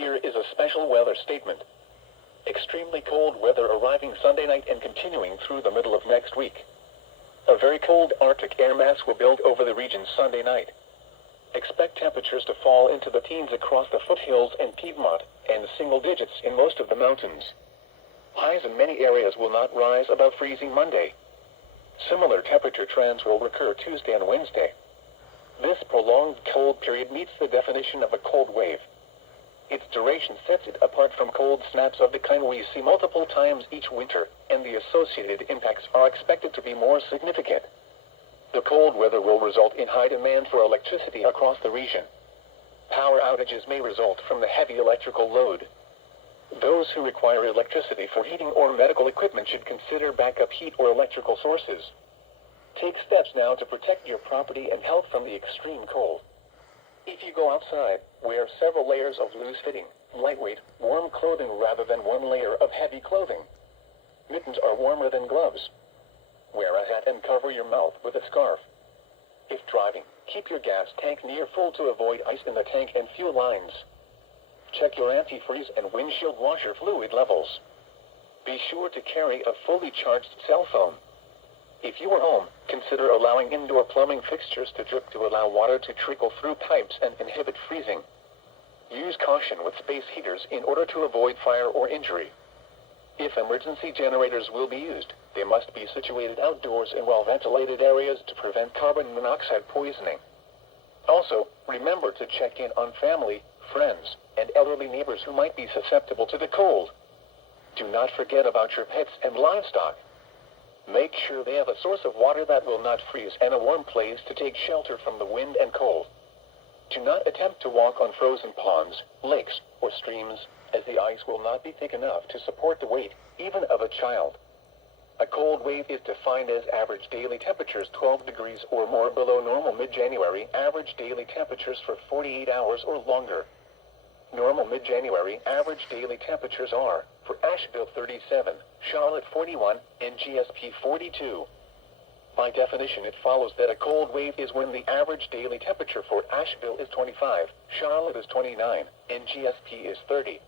Here is a special weather statement. Extremely cold weather arriving Sunday night and continuing through the middle of next week. A very cold Arctic air mass will build over the region Sunday night. Expect temperatures to fall into the teens across the foothills and Piedmont, and single digits in most of the mountains. Highs in many areas will not rise above freezing Monday. Similar temperature trends will recur Tuesday and Wednesday. This prolonged cold period meets the definition of a cold wave. Its duration sets it apart from cold snaps of the kind we see multiple times each winter, and the associated impacts are expected to be more significant. The cold weather will result in high demand for electricity across the region. Power outages may result from the heavy electrical load. Those who require electricity for heating or medical equipment should consider backup heat or electrical sources. Take steps now to protect your property and health from the extreme cold. If you go outside, wear several layers of loose-fitting, lightweight, warm clothing rather than one layer of heavy clothing. Mittens are warmer than gloves. Wear a hat and cover your mouth with a scarf. If driving, keep your gas tank near full to avoid ice in the tank and fuel lines. Check your antifreeze and windshield washer fluid levels. Be sure to carry a fully charged cell phone. If you are home, consider allowing indoor plumbing fixtures to drip to allow water to trickle through pipes and inhibit freezing. Use caution with space heaters in order to avoid fire or injury. If emergency generators will be used, they must be situated outdoors in well-ventilated areas to prevent carbon monoxide poisoning. Also, remember to check in on family, friends, and elderly neighbors who might be susceptible to the cold. Do not forget about your pets and livestock. Make sure they have a source of water that will not freeze and a warm place to take shelter from the wind and cold. Do not attempt to walk on frozen ponds, lakes, or streams, as the ice will not be thick enough to support the weight, even of a child. A cold wave is defined as average daily temperatures 12 degrees or more below normal mid-January average daily temperatures for 48 hours or longer. Normal mid-January average daily temperatures are, for Asheville 37, Charlotte 41, and GSP 42. By definition, it follows that a cold wave is when the average daily temperature for Asheville is 25, Charlotte is 29, and GSP is 30.